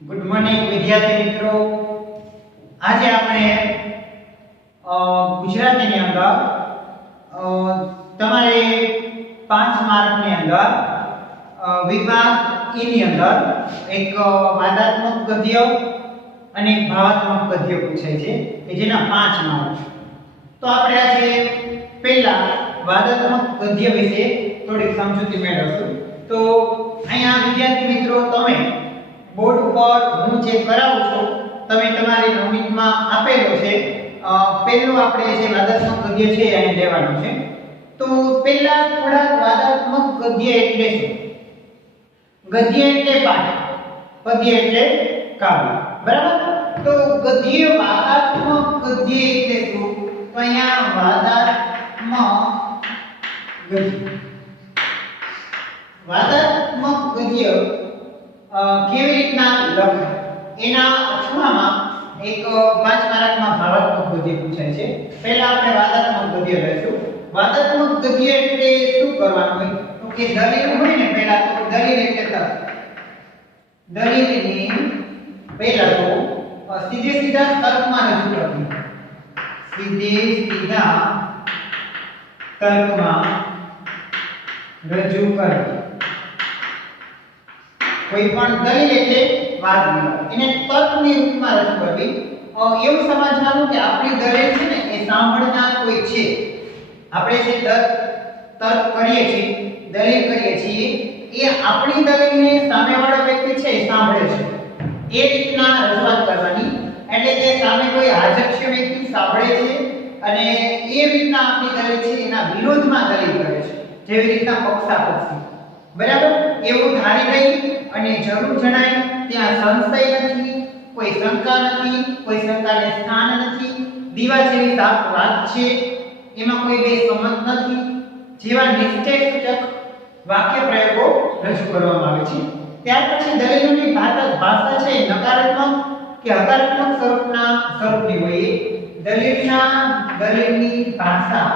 Good morning વિદ્યાર્થી મિત્રો, આજે આપણે ગુજરાતીની અંદર તમારે 5 માર્કની અંદર વિભાગ ઈ ની અંદર એક વાદાત્મક ગદ્ય અને એક ભાવાત્મક ગદ્ય પૂછાય છે કે જેના 5 માર્ક છે. તો આપણે આજે પહેલા વાદાત્મક ગદ્ય વિશે થોડીક સમજૂતી મેળવશું. તો અહીંયા વિદ્યાર્થી મિત્રો, તમે બોર્ડ ઉપર હું જે કરાવું છું તમે તમારી નોટબુકમાં આપેલો છે. પહેલું આપણે જે વાદાત્મક ગદ્ય છે એને લેવાનું છે. તો પહેલા થોડા વાદાત્મક ગદ્ય એટલે શું? ગદ્ય એટલે પાઠ, પદ્ય એટલે કાવ્ય, બરાબર? તો ગદ્ય વાદાત્મક ગદ્ય એટલે શું? તો અહીંયા વાદાત્મક ગદ્ય કેવી રીતના લખાય એના અથવામાં એક 5 માર્કમાં ભાવાત્મક ગદ્ય પૂછાય છે. પહેલા આપણે વાદાત્મક ગદ્ય લઈશું. વાદાત્મક ગદ્ય એટલે શું કરવાનું હોય? તો કે દલીલ હોય ને, પહેલા તો દલીલ એટલે તર્ક. દલીલની પહેલા તો સીધા તર્કમાં રજૂ કરવી. સીધા તર્કમાં રજૂ કરવી. કોઈ પણ દલીલ એટલે વાદ વિવાદ, એને તર્કની રૂપમાં રજૂ કરવી. એવું સમજવાનું કે આપણી દલીલ છે ને એ સાંભળનાર કોઈ છે. આપણે જે તર્ક કરીએ છીએ, દલીલ કરીએ છીએ, એ આપણી દલીલને સામેવાળો વ્યક્તિ છે એ સાંભળે છે. એ રીતના રજૂઆત કરવાની. એટલે કે સામે કોઈ હાજર છે વ્યક્તિ સાંભળે છે અને એ રીતના આપણી દલીલ છે એના વિરોધમાં દલીલ કરે છે, જેવી રીતના પક્ષાપક્ષી, બરાબર? એવું ધારી લઈ અને જરૂર જણાય ત્યાં સંશય નથી, કોઈ શંકા નથી, કોઈ શંકાને સ્થાન નથી, દીવા જેવી સાફ વાત છે, એમાં કોઈ બે સંમત નથી, જેવા નિશ્ચયસૂચક વાક્ય પ્રયોગો રજૂ કરવામાં આવે છે. ત્યાર પછી દલીલોની ભાષા છે નકારાત્મક કે હકારાત્મક સ્વરૂપની હોય. દલીલની ભાષા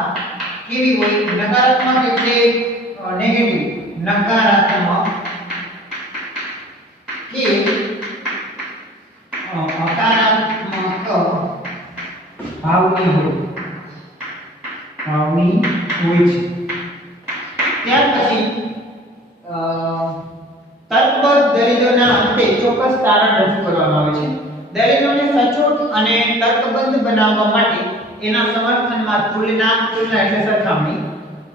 કેવી હોય? નકારાત્મક એટલે નેગેટિવ, નકારાત્મક કે હકારાત્મક ભાવની હોય છે. ત્યાર પછી તર્કબદ્ધ દલીલોના અંતે ચોક્કસ તારણ રજૂ કરવામાં આવે છે. દલીલોને સચોટ અને તર્કબદ્ધ બનાવવા માટે એના સમર્થનમાં તુલના એટલે સરખામણી,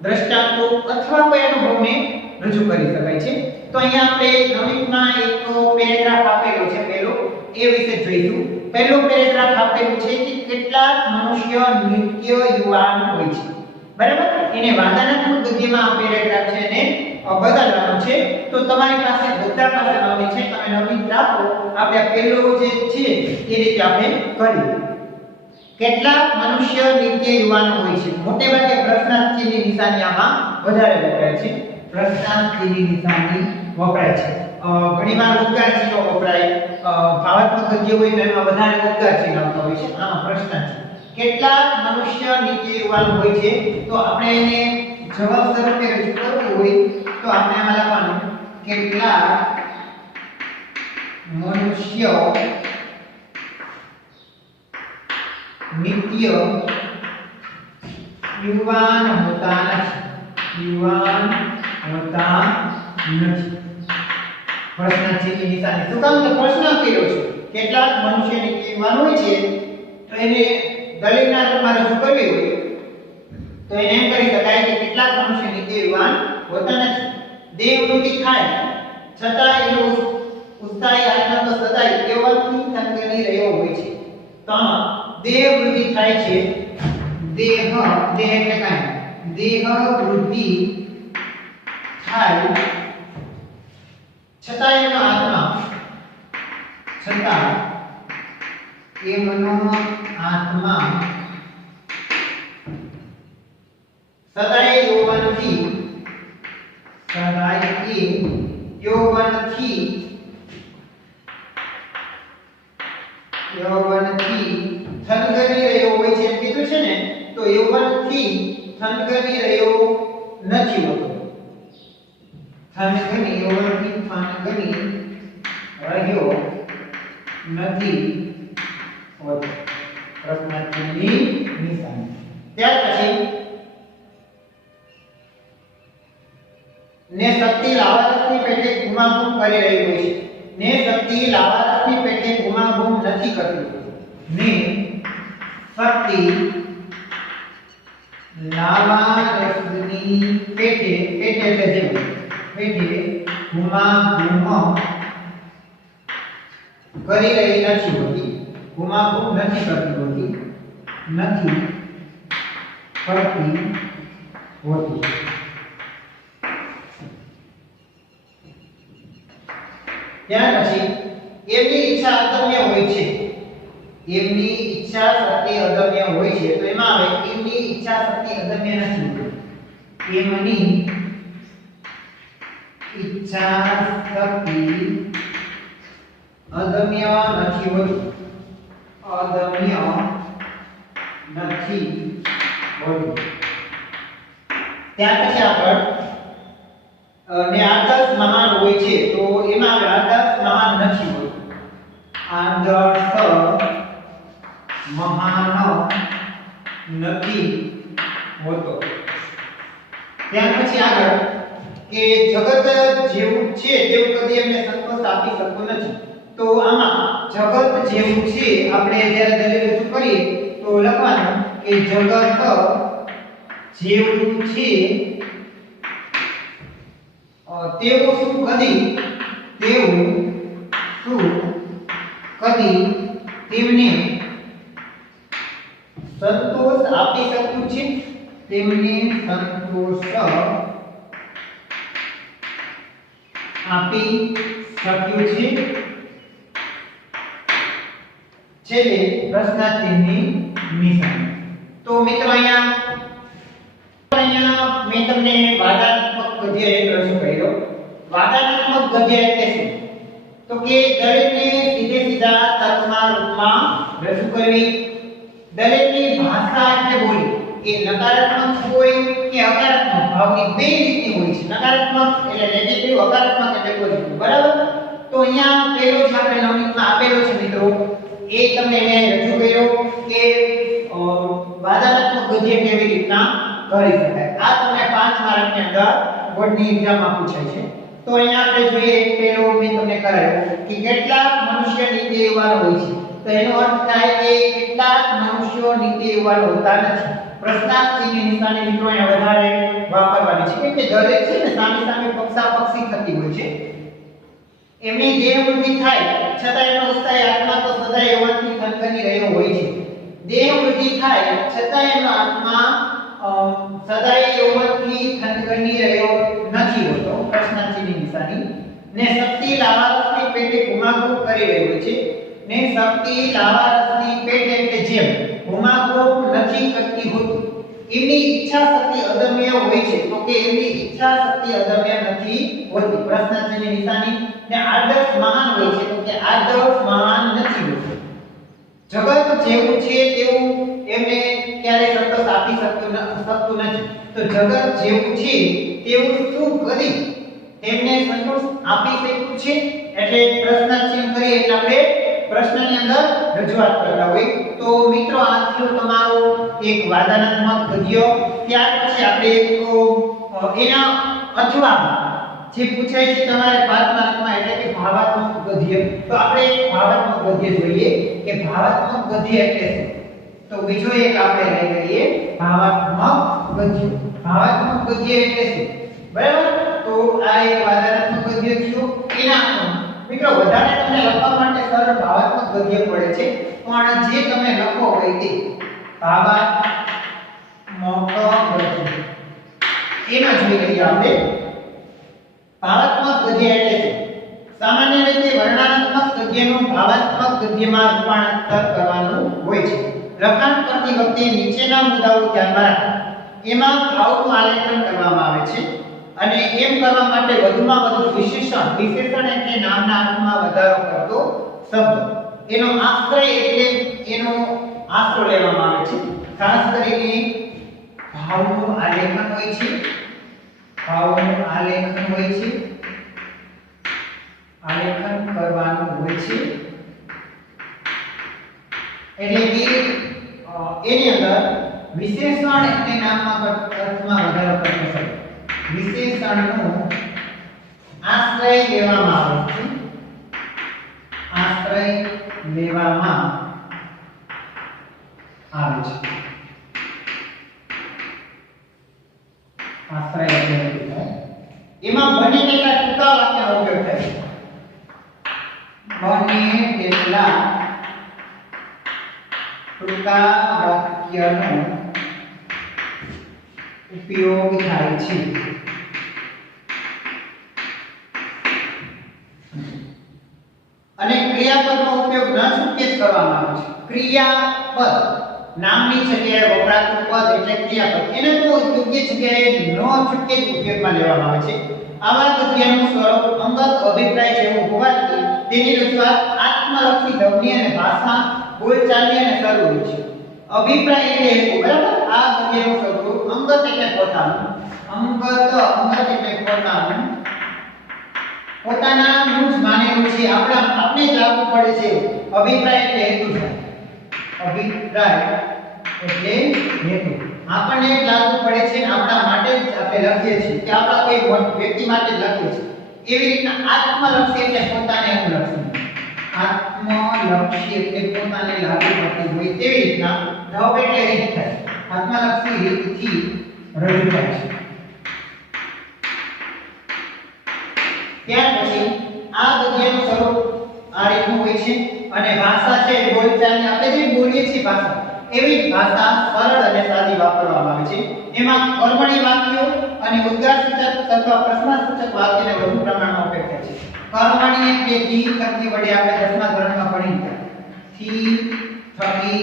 દ્રષ્ટાંતો અથવા કોઈ અનુભવને રજૂ કરી શકાય છે. તો અહીંયા આપણે નોટબુકમાં એક પેરેગ્રાફ આપેલો છે, પહેલો એ વિશે જોઈશું. પહેલો પેરેગ્રાફ આપેલું છે કે કેટલાક મનુષ્ય નિત્ય યુવાન હોય છે, બરાબર? એને વાદાત્મક ગદ્યમાં આ પેરેગ્રાફ છે એને બદલવાનો છે. તો તમારી પાસે બધા પાસે નોટબુક છે, તમે નોટબુક રાખો. આપણે પહેલો જે છે એ રીતે આપણે કરીએ. કેટલાક મનુષ્ય નિત્ય યુવાન હોય છે. મોટે ભાગે પ્રશ્નાર્થની નિશાની આમાં વધારે વપરાય છે. પ્રશ્નાર્થની નિશાની વપરાય છે. ઘણીવાર ઉદ્ગાર ચિહ્નો વપરાય. ભાવાત્મક ગદ્ય હોય તો એમાં વધારે ઉદ્ગાર ચિહ્ન આવતા હોય છે. આમાં પ્રશ્નાર્થ છે. કેટલાક મનુષ્ય નિત્ય યુવાન હોય છે. તો આપણે એને જવાબ સ્વરૂપે રજૂ કરવું હોય તો આપણે આમાં લખવાનું કેટલાક મનુષ્ય નિત્ય યુવાન હોતા નથી. પ્રશ્નાર્થની નિશાની. શું કામ? કે પ્રશ્ન કર્યો છે. કેટલાક મનુષ્ય નિત્ય યુવાન હોય છે તો એને દલીલના રૂપમાં રજૂ કરવી હોય તો એને એમ કરી શકાય કે કેટલાક મનુષ્ય નિત્ય યુવાન હોતા નથી. દેહ વૃદ્ધિ થાય છતાં એનો ઉત્સાહી આત્મા તો સદાય કેવલથી સંગની રહ્યો હોય છે. તો આમાં દેહ વૃદ્ધિ થાય છે. દેહ એટલે કાંઈ, દેહ વૃદ્ધિ થાય છતાં એનો આત્મા, છતાં એમનો આત્મા સદાય યૌવનથી થનગની રહ્યો હોય છે એમ કીધું છે ને. તો યૌવનથી થનગની રહ્યો નથી હોતો. યૌવનથી થનગની રહ્યો નથી હોતું પ્રશ્નાર્થની નિશાની ત્યાર પછી ને શક્તિ લાવારસની પેટે ઘુમાઘૂમ કરી રહી હોય છે ને શક્તિ લાવારસની પેટે ઘુમાઘૂમ નથી કરતી ને શક્તિ લાવારસની પેટે એટલે જેમ પેટે ઘુમાઘૂમ કરી રહી નથી હોતી ઘુમાઘૂમ નથી કરતી હોતી નથી કરતી હોતી ત્યાર પછી એમની ઈચ્છા અદમ્ય હોય છે એમની ઈચ્છા શક્તિ અદમ્ય હોય છે તો એમાં આવે એમની ઈચ્છા શક્તિ અદમ્ય નથી હોતી એમની ઈચ્છા શક્તિ અદમ્ય નથી હોતી અદમ્ય નથી હોતી ત્યાર પછી આગળ ને આદર્શ મહાન હોય છે તો એમાં આદર્શ મહાન નથી હોતું આદર્શ મહાન નથી હોતો ત્યાર પછી આગળ કે જગત જેવું છે તેવું કદી એમને સંતોષ આપી શકતો નથી તો આમાં જગત જેવું છે આપણે જ્યારે દલીલ રજૂ કરીએ તો લખવાનું કે જગત જેવું છે તેવું શું કદી તેમને સંતોષ આપી શકતું છે તેમને સંતોષ આપી શક્યું છે છેલ્લે પ્રશ્નાર્થની નિશાની તો મિત્રો અહીંયા મેં તમને વાદાત્મક ગદ્ય એક રજૂ કર્યો વાદાત્મક ગદ્ય એટલે શું તો કે દરેકને સીધે સીધા તર્કના રૂપમાં રજૂ કરવી દરેકની ભાષા એટલે બોલી એ નકારાત્મક હોય કે હકારાત્મક ભાવની બે રીતે હોય છે નકારાત્મક એટલે નેગેટિવ હકારાત્મક એટલે પોઝિટિવ બરાબર તો અહીંયા પહેલો જ આપણે નવનીતમાં આપેલો છે મિત્રો એ તમને મેં રજૂ કર્યો કે વાદાત્મક ગદ્ય કેવી રીતના કરી શકાય આ તમને 5 માર્કની અંદર બોર્ડની એક્ઝામમાં પૂછાય છે તો અહીંયા આપણે જોઈએ પહેલો મેં તમને કરાયો કે કેટલાક મનુષ્ય નીતિવાન હોય છે તો એનો અર્થ થાય કે કેટલાક મનુષ્યો નીતિવાન હોતા નથી પ્રશ્નાર્થની નિશાની મિત્રો અહીંયા વધારે વાપરવાની છે કે દરેક છે ને સામે પક્ષાપક્ષી થતી હોય છે એમની દેહ વૃદ્ધિ થાય છતાં એનો ઉત્સાહી આત્મા તો સદાય યૌવનથી થનગની રહ્યો હોય છે દેહ વૃદ્ધિ થાય છતાં એનો આત્મા સદાય યૌવનથી થનગની રહ્યો નથી હોતો પ્રશ્નાર્થની નિશાની ને શક્તિ લાવારસની પેટે ઘુમાઘૂમ કરી રહી હોય છે ને શક્તિ લાવારસની પેટે એટલે જેમ ઘુમાઘૂમ નથી કરતી હોતી એમની ઈચ્છા શક્તિ અદમ્ય હોય છે તો કે એમની ઈચ્છા શક્તિ અદમ્ય નથી હોતી પ્રશ્નાર્થની નિશાની ને આદર્શ મહાન હોય છે તો કે આદર્શ મહાન નથી હોતું જગત જેવું છે તેવું એમને ક્યારે સંતોષ આપી શકતું નથી તો જગત જેવું છે તેવું શું કરી તેમને સંતોષ આપી શકતું છે એટલે પ્રશ્નાર્થ કરીએ એટલે આપણે પ્રશ્નની અંદર રજૂઆત કરતા હોય તો મિત્રો આ થયો તમારો એક વાદાત્મક ગદ્ય ત્યાર પછી આપણે એક એના અથવા જે પૂછાય છે તમારે 5 માર્કમાં એટલે કે ભાવાત્મક ગદ્ય તો આપણે એક ભાવાત્મક ગદ્ય જોઈએ કે ભાવાત્મક ગદ્ય એટલે શું તો બીજો એક આપણે લઈ લઈએ ભાવાત્મક ગદ્ય ભાવાત્મક ગદ્ય એટલે શું બરાબર તો આ એક વાદાત્મક ગદ્ય થયો એના મિત્રો વધારે તમને લખવા માટે સરળ ભાવાત્મક ગદ્ય પડે છે પણ જે તમે લખો હોય તે ભાવાત્મક ગદ્ય એમાં જોઈ લઈએ આપણે ભાવાત્મક ગદ્ય એટલે શું સામાન્ય રીતે વર્ણનાત્મક ગદ્યનું ભાવાત્મક ગદ્યમાં રૂપાંતર કરવાનું હોય છે લખાણ કરતી વખતે નીચેના મુદ્દાઓ ધ્યાનમાં રાખો એમાં ભાવનું આલેખન કરવામાં આવે છે અને એમ કરવા માટે વધુમાં વધુ વિશેષણ એટલે નામના અર્થમાં વધારો કરતો શબ્દ એનો આશ્રય એટલે એનો આશરો લેવામાં આવે છે ખાસ કરીને ભાવનું આલેખન હોય છે ભાવનું આલેખન હોય છે આલેખન કરવાનું હોય છે એટલે કે એની અંદર વિશેષણ એટલે નામમાં અર્થમાં વધારો કરતો છે. વિશેષણનો આશ્રય લેવામાં આવે છે. આશ્રય લેવામાં આવે છે. આશ્રય એટલે એમાં બને તેટલા ટૂંકા વાક્યનો ઉપયોગ થાય છે. બને તેટલા ટૂંકા વાક્યનો ઉપયોગ થાય છે. અને ક્રિયાપદનો ઉપયોગ ન છૂટકે જ કરવામાં આવે છે. ક્રિયાપદ નામની જગ્યાએ વપરાતું પદ એટલે ક્રિયાપદ એને તો યોગ્ય જગ્યાએ ન છૂટકે જ ઉપયોગમાં લેવામાં આવે છે. આવા ગદ્યનું સ્વરૂપ અંગત અભિપ્રાય જેવું હોવાથી તેની રજૂઆત આત્મલક્ષી ધ્વનિ અને ભાષા બોલચાલની અને સરળ હોય છે. અભિપ્રાય એટલે હેતુ, બરાબર. આ ગદ્યનું સ્વરૂપ અંગત એટલે પોતાનું, અંગત એટલે પોતાનું, પોતાનાનું જ માનેલું છે, આપણે જ લાગુ પડે છે. અભિપ્રાય એટલે હેતુ છે. અભિપ્રાય એટલે હેતુ, આપણને જ લાગુ પડે છે ને આપણા માટે જ આપણે લખીએ છીએ કે આપણા કોઈ વ્યક્તિ માટે જ લખીએ છીએ. એવી રીતના આત્મલક્ષી એટલે પોતાને અનુલક્ષી, આત્મલક્ષી એટલે પોતાને લાગુ પડતી હોય તેવી રીતના ધવ એટલે રીત થાય. આત્મલક્ષી રીતથી રજૂ થાય છે. ત્યાર પછી આ ગદ્યનું સ્વરૂપ આ રીતનું હોય છે અને ભાષા છે બોલચાલની આપણે જે બોલીએ છીએ ભાષા એવી જ ભાષા સરળ અને સાદી વાપરવામાં આવે છે. એમાં કર્મણી વાક્યો અને ઉદ્ગારસૂચક તથા પ્રશ્નાસૂચક વાક્યને વધુ પ્રમાણમાં ઉપયોગ થાય છે. કર્મણી એટલે થી થકી વડે આપણે 10મા ધોરણમાં ભણી ગયા. થી થકી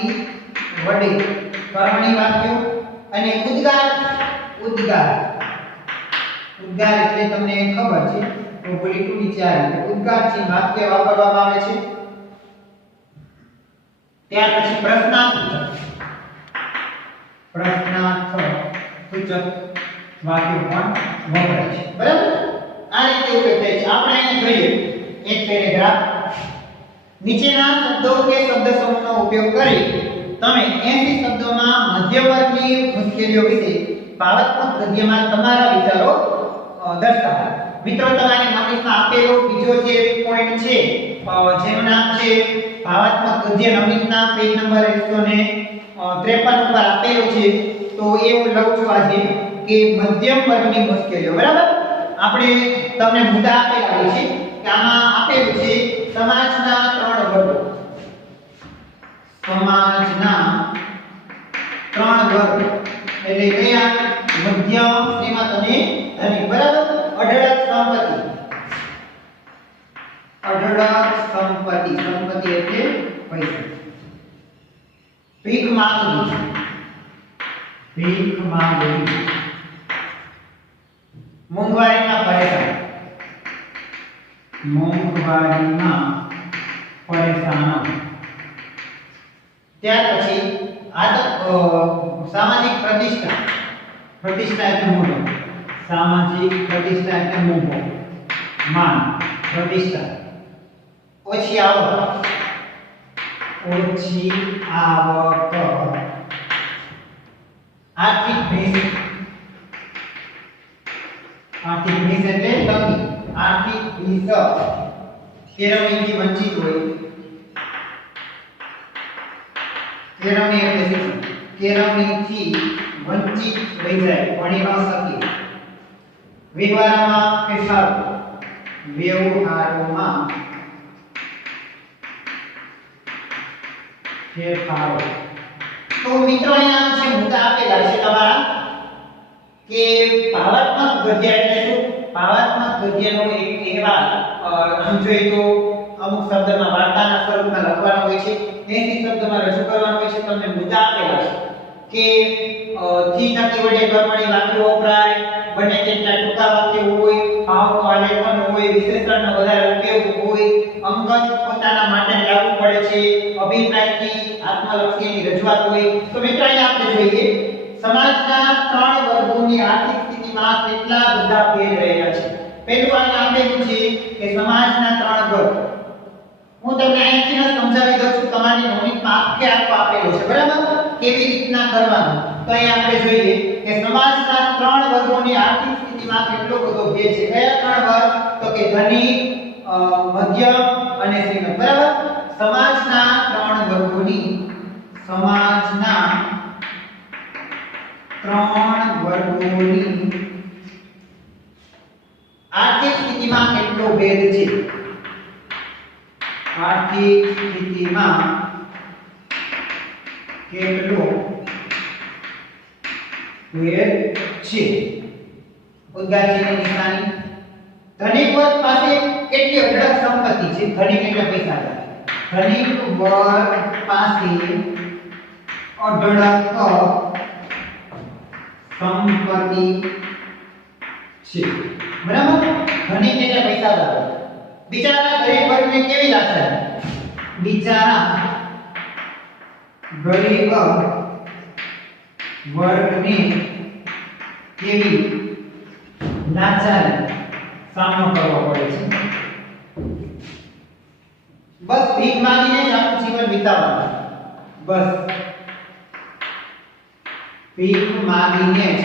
વડે કર્મણી વાક્યો અને ઉદ્ગાર એટલે તમને ખબર છે તો બોલી ટુ નીચે આવે ઉદ્ગારથી વાક્ય વાપરવામાં આવે છે. ત્યાર પછી પ્રશ્નાર્થસૂચક વાક્ય પણ વપરાય છે, બરાબર. આ રીતે ઉપયોગ થાય છે. આપણે અહીંયા જોઈએ એક પેરેગ્રાફ. નીચેના શબ્દો કે શબ્દ સમૂહનો ઉપયોગ કરી તમે 80 શબ્દોમાં મધ્યવર્ગની મુશ્કેલીઓ વિશે ભાવાત્મક ગદ્યમાં તમારા વિચારો દર્શાવો. મિત્રો તમારી નોટિસમાં આપેલો બીજો જે પોઈન્ટ છે જેનું નામ છે ભાવાત્મક ગદ્ય, નોટિસના પેજ નંબર 153 ઉપર આપેલું છે. તો એવું લઉં છું આજે કે મધ્યમ વર્ગની મુશ્કેલીઓ, બરાબર. આપણે તમને મુદ્દા આપેલા છે કે આમાં આપેલું છે સમાજના 3 વર્ગો. સમાજના 3 વર્ગ એટલે કયા? મધ્યમ, શ્રીમંત અને ધનિક, બરાબર. અઢળક સંપત્તિ એટલે પૈસા. ભીખ માંગવી, મોંઘવારીમાં પરેશાન. ત્યાર પછી સામાજિક પ્રતિષ્ઠા એટલે મોભો. સામાજિક પ્રતિષ્ઠા એટલે મોભો, માન, પ્રતિષ્ઠા. ઓછી આવક, આર્થિક ભેસ એટલે તંગી, આર્થિક ભીસ, કેળવણીથી વંચિત હોય. કેળવણી એટલે શિક્ષણ, કેળવણીથી વંચિત રહી જાય, ભણી ન શકે. વ્યવહારોમાં ફેરફારો. તો મિત્રો અહીંયા જે મુદ્દા આપેલા છે તમારા કે ભાવાત્મક ગદ્ય એટલે શું? ભાવાત્મક ગદ્યનો એક અહેવાલ આમ જોઈએ તો અમુક શબ્દમાં વાર્તાના સ્વરૂપમાં લખવાનો હોય છે, 80 શબ્દમાં રજૂ કરવાનો હોય છે. તમને મુદ્દા આપેલા છે કે થી થકી વડે કર્મણી વાક્યો વપરાય, બને તેટલા ટૂંકા વાક્યો હોય, ભાવનું આલેખન હોય, વિશેષણનો વધારે ઉપયોગ હોય, અંગત પોતાના માટે લાગુ પડે છે, અભિપ્રાયથી આત્મલક્ષીની રજૂઆત હોય. તો મિત્રો અહીંયા આપણે જોઈએ સમાજના 3 વર્ગોની આર્થિક સ્થિતિમાં કેટલા બધા ભેદ રહેલા છે. પહેલું અહીંયા આપેલું છે કે સમાજના 3 વર્ગ. હું તમને અહીંથી સમજાવી દઉં છું, તમારી નોટિસમાં આખે આખો કરવાનું. તો અહીં આપણે જોઈએ કે સમાજના ત્રણ વર્ગોની આર્થિક સ્થિતિમાં કેટલો બધો ભેદ છે. કયા ત્રણ વર્ગ? તો કે ધનિક, મધ્યમ અને શ્રીમંત. બરાબર? સમાજના ત્રણ વર્ગોની આર્થિક સ્થિતિમાં કેટલો ભેદ છે? આર્થિક સ્થિતિમાં કેટલો ભેદ છે? ઉદ્ગારની નિશાની. ધનિક વર્ગ પાસે કેટલી અઢળક સંપત્તિ છે? ધનિક એટલે પૈસાદાર. ધનિક વર્ગ પાસે અઢળક સંપત્તિ છે. બરાબર? ધનિક એટલે પૈસાદાર. બિચારા ગરીબ વર્ગને કેવી લાચારી? બિચારા ગરીબ વર્ગને કેવી લાચારી સામનો કરવો પડે છે? બસ ભીખ માંગીને જ આખું જીવન વિતાવવાનું. બસ ભીખ માંગીને જ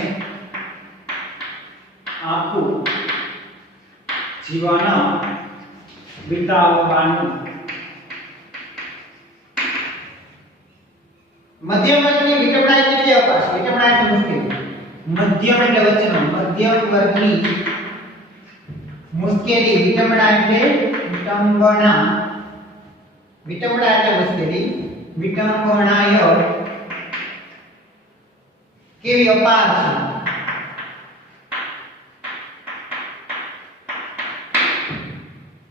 આખું જીવન વિતાવવાનું. મધ્યમ વર્ગની વિટંબણા કેટલી અવકાશ? વિટંબણા એટલે મુશ્કેલી. મધ્યમ એટલે વચ્ચેનો. મધ્યમ વર્ગની મુશ્કેલી. વિટંબણા એટલે મુશ્કેલી. વિટંબણાય કેવી અપાર છે?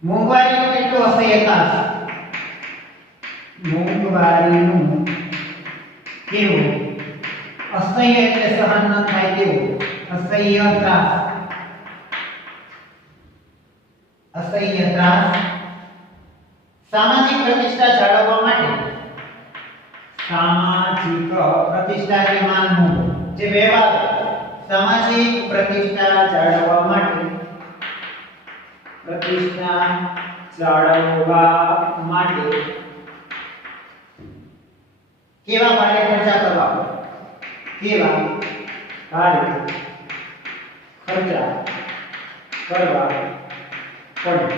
મોંઘવારીનો કેટલો અસહ્યતા છે? મોંઘવારીનું કેવું? અસહ્ય એટલે સહન ન થાય તેવું. અસહ્યતા. સામાજિક પ્રતિષ્ઠા જાળવવા માટે. સામાજિક પ્રતિષ્ઠા એટલે માનવું, જે વ્યવહાર. સામાજિક પ્રતિષ્ઠા જાળવવા માટે કેવા ભારે ખર્ચા કરવા? કેવા ભારે ખર્ચા કરવા પડે.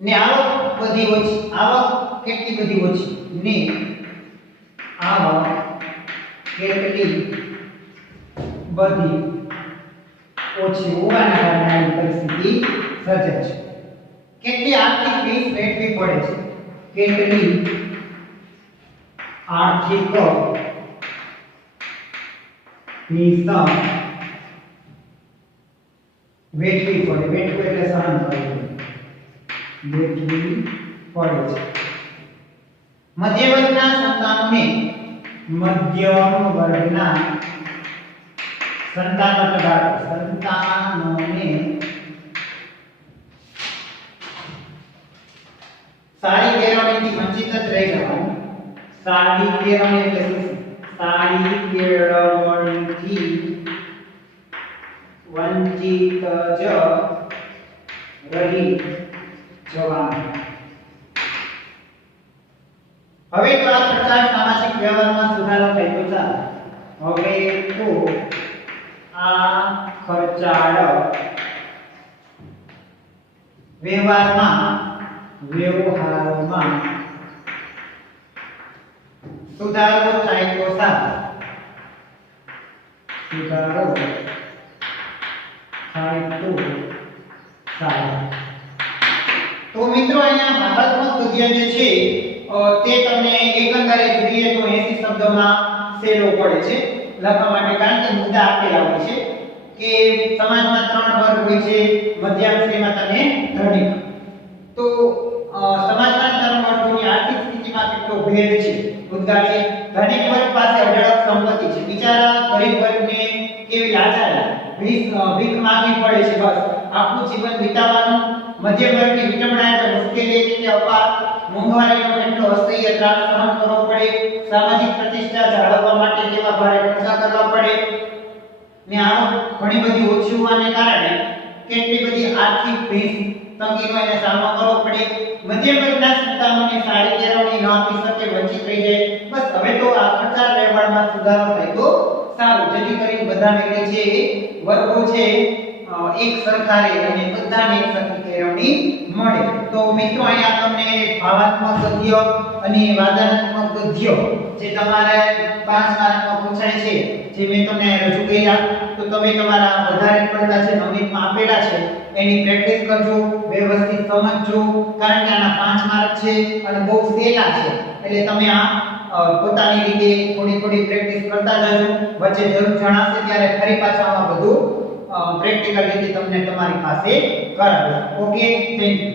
ને આવક બધી ઓછી. આવક કેટલી બધી ઓછી? ને આવક કેટલી બધી ઓછી હોવાને કારણે આ પરિસ્થિતિ સર્જાય છે. કેટલી આર્થિક ફીસ વેઠવી પડે છે? કેટલી આર્થિક ફીસ વેઠવી પડે. વેઠવું એટલે સહન કરવું. વેઠવી પડે છે. મધ્ય વર્ગના સંતાનોને મધ્યમ વર્ગના સંતાનોને સારી કેળવણીથી વંચિત જ રહી જવાનું. સારી કેળવણી એટલે શું? સારી કેળવણીથી વંચિત જ રહી જવાનું. હવે તો આ પ્રકાર સામાજિક વ્યવહારમાં સુધારો થયો છે. હવે તો આ ખર્ચાળ વ્યવહારમાં સુધારો થાય તો સારું. સુધારો થાય તો સારું. તો મિત્રો અહીંયા ભાગાત્મક ગદ્ય જે છે તે તમને એકંદરે જોઈએ તો 80 શબ્દોમાં સહેલો પડે છે લખવા માટે, કારણ કે મુદ્દા આપેલા હોય છે કે સમાજમાં ત્રણ વર્ગ હોય છે, મધ્યમ, શ્રીમંત અને ધનિક. તો સમાજના ત્રણ વર્ગોની આર્થિક સ્થિતિમાં કેટલો ભેદ છે. ઉદ્ગાર છે. ધનિક વર્ગ પાસે અઢળક સંપત્તિ છે. બિચારા ગરીબ વર્ગને કેવી લાચારી, ભીખ માંગવી પડે છે બસ આખું જીવન વિતાવવાનું. મધ્યમ વર્ગની વિટંબણા એટલે મુશ્કેલી એટલે અપાર. મોંઘવારીનો કેટલો અસહ્ય ત્રાસ સહન કરવો પડે. સામાજિક પ્રતિષ્ઠા જાળવવા માટે કેવા ભારે ખર્ચા કરવા પડે. ને આવક ઘણી બધી ઓછી હોવાને કારણે કેટલી બધી આર્થિક ભીખ તંગીનો એને સામનો કરવો પડે, મધ્યમ વર્ગના સંતાનોને સારી કેળવણી ન આપી શકે, વંચિત રહી જાય. બસ હવે તો આ ખર્ચાળ વ્યવહારમાં સુધારો થાય તો સારું, જેથી કરીને બધાને કે છે વર્ગો છે એક સરખા રહે અને બધાને એક સરખી કેળવણી મળે. તો મિત્રો અહીંયા તમને ભાવાત્મક ગદ્ય અને વાદનાત્મક ગદ્ય જે તમારે 5 માર્કમાં પૂછાય છે જે મેં તમને રજૂ કર્યા, તો તમે તમારા વધારે પડતા છે નવનીતમાં આપેલા છે એની પ્રેક્ટિસ કરજો, વ્યવસ્થિત સમજજો, કારણ કે આના 5 માર્ક છે અને બહુ સહેલા છે. એટલે તમે આ પોતાની રીતે થોડી પ્રેક્ટિસ કરતા જજો. વચ્ચે જરૂર જણાશે ત્યારે ફરી પાછા આમાં બધું પ્રેક્ટિકલ રીતે તમને તમારી પાસે કરાવીશ. Okay, thank you.